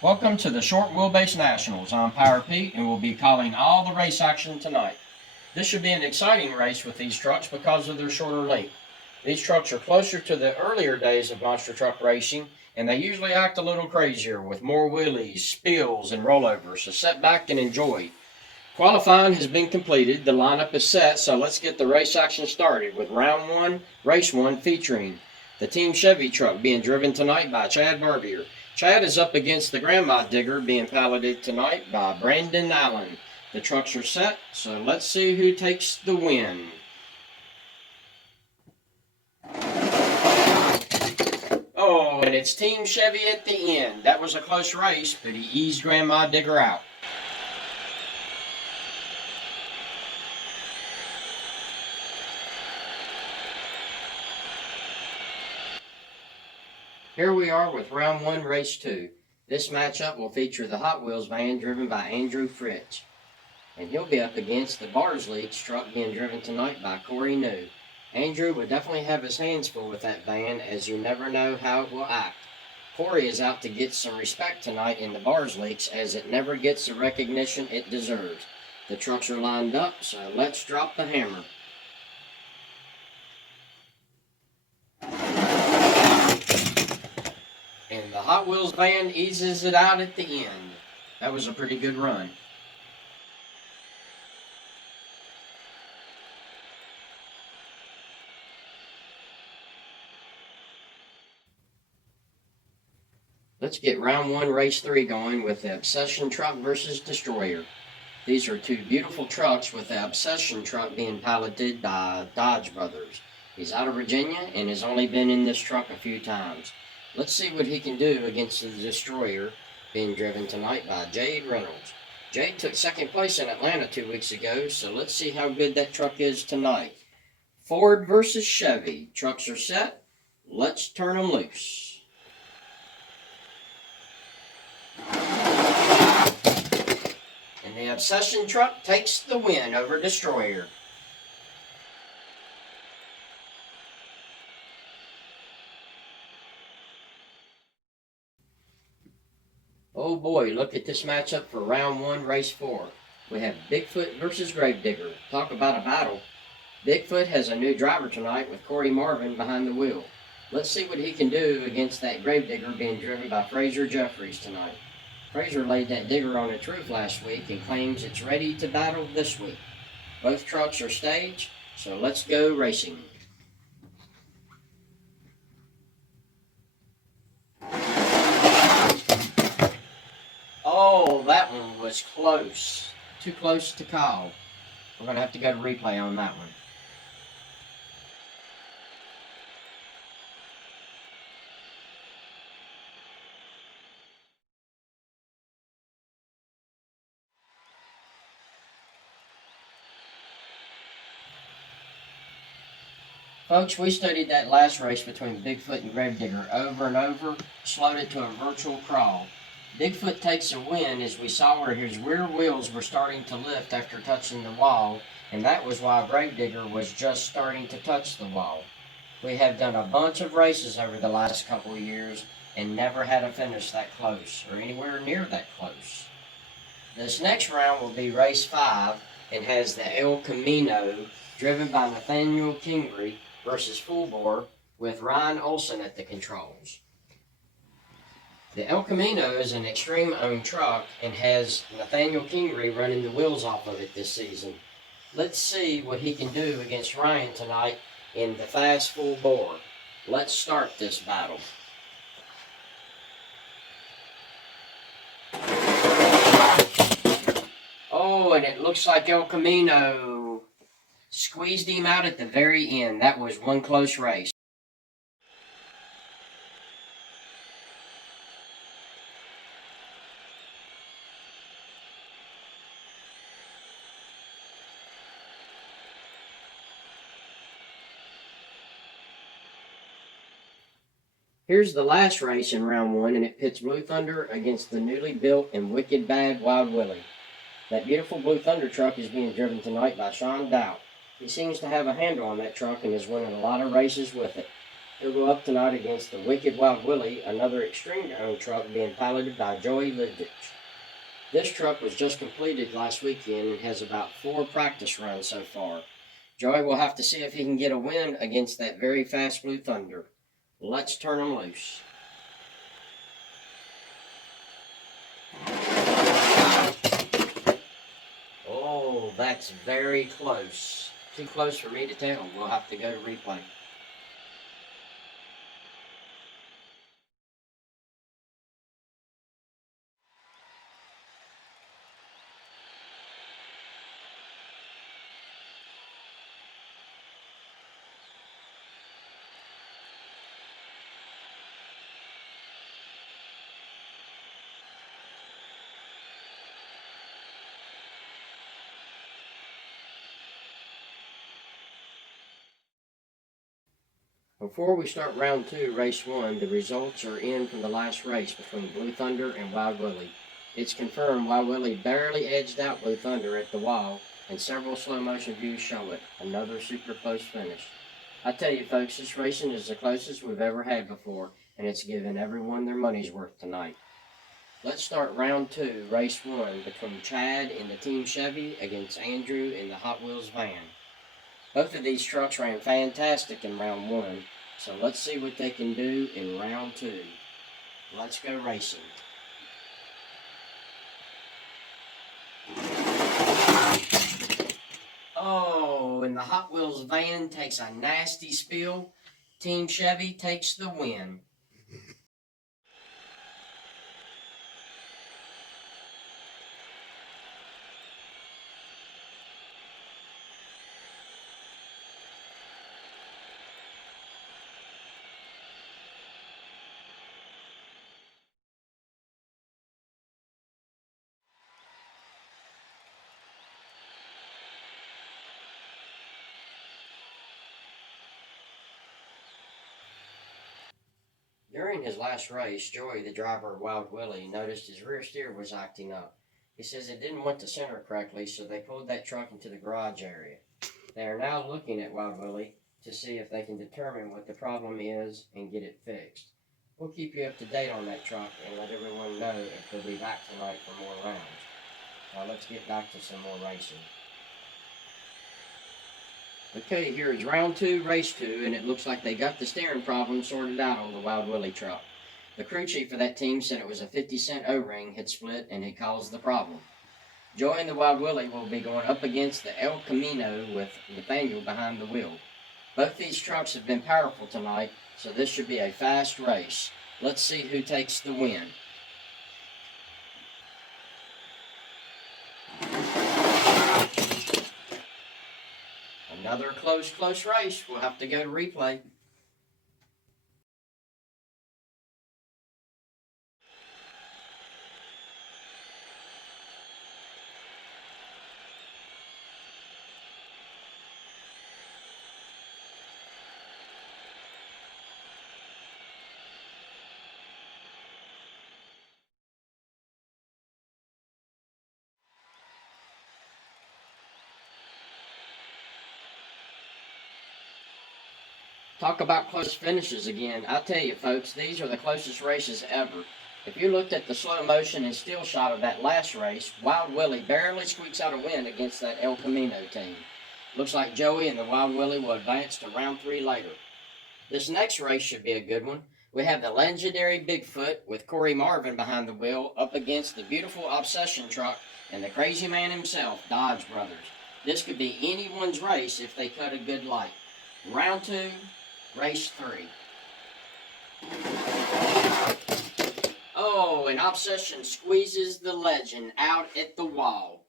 Welcome to the Short Wheelbase Nationals. I'm Power Pete and we'll be calling all the race action tonight. This should be an exciting race with these trucks because of their shorter length. These trucks are closer to the earlier days of monster truck racing and they usually act a little crazier with more wheelies, spills, and rollovers, so sit back and enjoy. Qualifying has been completed, the lineup is set, so let's get the race action started with round one, race one, featuring the Team Chevy truck being driven tonight by Chad Barbier. Chad is up against the Grandma Digger being piloted tonight by Brandon Allen. The trucks are set, so let's see who takes the win. Oh, and it's Team Chevy at the end. That was a close race, but he eased Grandma Digger out. Here we are with round one, race two. This matchup will feature the Hot Wheels van driven by Andrew Fritz. And he'll be up against the Bars Leaks truck being driven tonight by Corey New. Andrew would definitely have his hands full with that van, as you never know how it will act. Corey is out to get some respect tonight in the Bars Leaks, as it never gets the recognition it deserves. The trucks are lined up, so let's drop the hammer. And the Hot Wheels van eases it out at the end. That was a pretty good run. Let's get round one, race three going with the Obsession truck versus Destroyer. These are two beautiful trucks, with the Obsession truck being piloted by Dodge Brothers. He's out of Virginia and has only been in this truck a few times. Let's see what he can do against the Destroyer being driven tonight by Jade Reynolds. Jade took second place in Atlanta 2 weeks ago, so let's see how good that truck is tonight. Ford versus Chevy. Trucks are set. Let's turn them loose. And the Obsession truck takes the win over Destroyer. Oh boy, look at this matchup for round one, race four. We have Bigfoot versus Gravedigger. Talk about a battle. Bigfoot has a new driver tonight with Corey Marvin behind the wheel. Let's see what he can do against that Gravedigger being driven by Fraser Jeffries tonight. Fraser laid that digger on its roof last week and claims it's ready to battle this week. Both trucks are staged, so let's go racing. Oh, that one was close. Too close to call. We're going to have to go to replay on that one. Folks, we studied that last race between Bigfoot and Gravedigger over and over, slowed it to a virtual crawl. Bigfoot takes a win, as we saw where his rear wheels were starting to lift after touching the wall, and that was while Gravedigger was just starting to touch the wall. We have done a bunch of races over the last couple of years and never had a finish that close, or anywhere near that close. This next round will be race 5 and has the El Camino driven by Nathaniel Kingery versus Full Bore with Ryan Olson at the controls. The El Camino is an Extreme-owned truck and has Nathaniel Kingery running the wheels off of it this season. Let's see what he can do against Ryan tonight in the fast Full Bore. Let's start this battle. Oh, and it looks like El Camino squeezed him out at the very end. That was one close race. Here's the last race in round one, and it pits Blue Thunder against the newly built and wicked bad Wild Willy. That beautiful Blue Thunder truck is being driven tonight by Sean Doubt. He seems to have a handle on that truck and is winning a lot of races with it. He'll go up tonight against the Wicked Wild Willy, another extreme-owned truck being piloted by Joey Lidich. This truck was just completed last weekend and has about 4 practice runs so far. Joey will have to see if he can get a win against that very fast Blue Thunder. Let's turn him loose. Oh, that's very close. Too close for me to tell. We'll have to go to replay. Before we start round 2, race 1, the results are in from the last race between Blue Thunder and Wild Willy. It's confirmed Wild Willy barely edged out Blue Thunder at the wall, and several slow motion views show it. Another super close finish. I tell you folks, this racing is the closest we've ever had before, and it's given everyone their money's worth tonight. Let's start round 2, race 1, between Chad in the Team Chevy against Andrew in the Hot Wheels van. Both of these trucks ran fantastic in round 1, so let's see what they can do in round 2. Let's go racing. Oh, and the Hot Wheels van takes a nasty spill. Team Chevy takes the win. During his last race, Joey, the driver of Wild Willy, noticed his rear steer was acting up. He says it didn't want to center correctly, so they pulled that truck into the garage area. They are now looking at Wild Willy to see if they can determine what the problem is and get it fixed. We'll keep you up to date on that truck and let everyone know if they'll be back tonight for more rounds. Now let's get back to some more racing. Okay, here is round 2, race 2, and it looks like they got the steering problem sorted out on the Wild Willy truck. The crew chief for that team said it was a 50-cent O-ring had split and had caused the problem. Joey and the Wild Willy will be going up against the El Camino with Nathaniel behind the wheel. Both these trucks have been powerful tonight, so this should be a fast race. Let's see who takes the win. Another close race. We'll have to go to replay. Talk about close finishes again. I tell you folks, these are the closest races ever. If you looked at the slow motion and still shot of that last race, Wild Willy barely squeaks out a win against that El Camino team. Looks like Joey and the Wild Willy will advance to round 3 later. This next race should be a good one. We have the legendary Bigfoot with Corey Marvin behind the wheel up against the beautiful Obsession truck and the crazy man himself, Dodge Brothers. This could be anyone's race if they cut a good light. Round 2, race 3. Oh, and Obsession squeezes the legend out at the wall.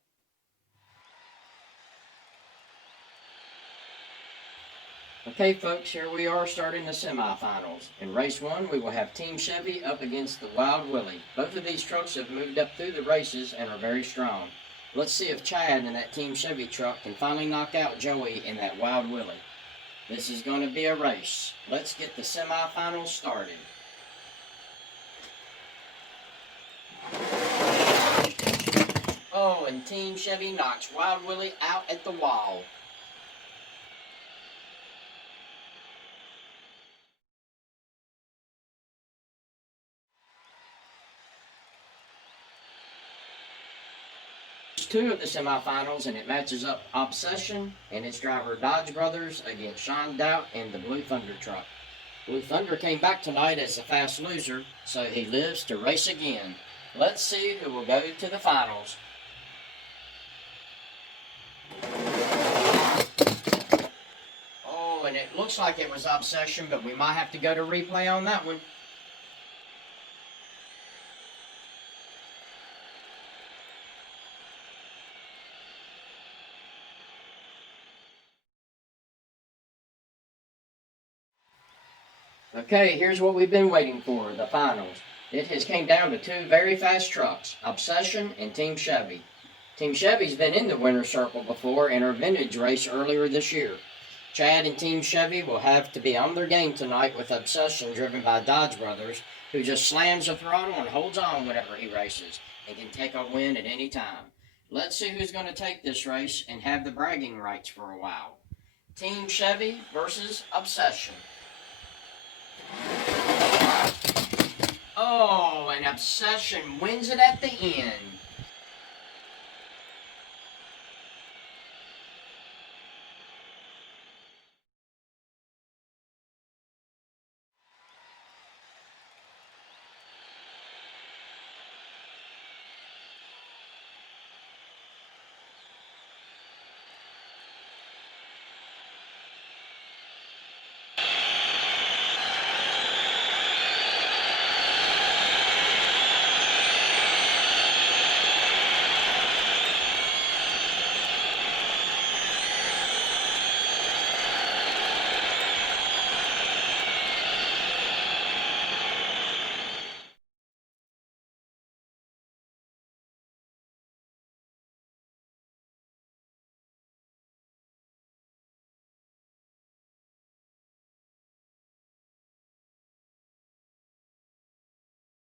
Okay, folks, here we are starting the semifinals. In race 1, we will have Team Chevy up against the Wild Willy. Both of these trucks have moved up through the races and are very strong. Let's see if Chad in that Team Chevy truck can finally knock out Joey in that Wild Willy. This is going to be a race. Let's get the semifinals started. Oh, and Team Chevy knocks Wild Willy out at the wall. 2 of the semifinals, and it matches up Obsession and its driver Dodge Brothers against Sean Doubt and the Blue Thunder truck. Blue Thunder came back tonight as a fast loser, so he lives to race again. Let's see who will go to the finals. Oh, and it looks like it was Obsession, but we might have to go to replay on that one. Okay, here's what we've been waiting for, the finals. It has came down to 2 very fast trucks, Obsession and Team Chevy. Team Chevy's been in the winner's circle before in our vintage race earlier this year. Chad and Team Chevy will have to be on their game tonight with Obsession driven by Dodge Brothers, who just slams the throttle and holds on whenever he races and can take a win at any time. Let's see who's going to take this race and have the bragging rights for a while. Team Chevy versus Obsession. Oh, and Obsession wins it at the end.